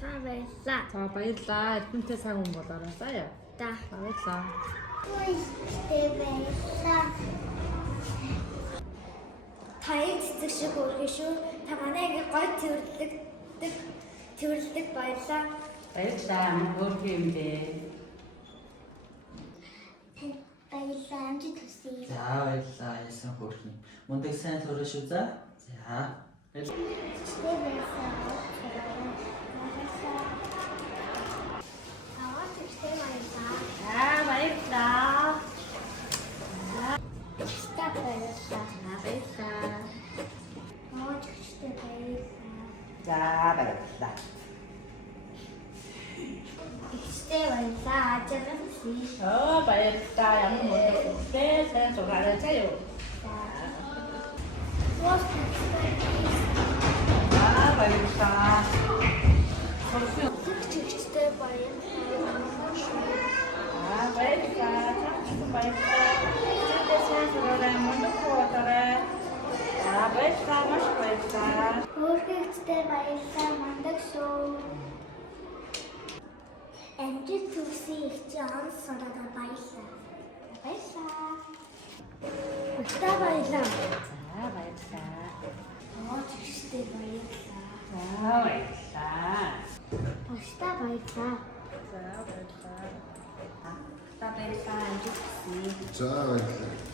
За баярлаа. За баярлаа. Эрдэнэтэй сайн хүн болоорой. Заяа. За. Баярлаа. Баярлаа. Таяг цэцэг шиг өргөн шүү. Та манай ингээ гой тэрвэрлдэг баярлаа. Баярлаа. Хөөрхөн юм дээ. Баярлаа. Амжилт хүсье. За баярлалаа. Ясан хөөрхөн. Мундаг сайн сурах шүү за. За. Баярлаа. За баярлаа. Баярлаа. Ямар мундаг хүстэй сайн сураарай заяа. Баярлаа. Баярлаа. Өөрхөстэй баярлалаа мундаг шүү. Амжилт хүсье их жан сарада баярлалаа. Баярлалаа. Өстө баярлалаа. За баярлаа. Өөрхөстэй баярлалаа. За баярлаа. Өстө баярлалаа. За баярлаа. Та баярлаа. Амжилт хүсье. За баярлалаа.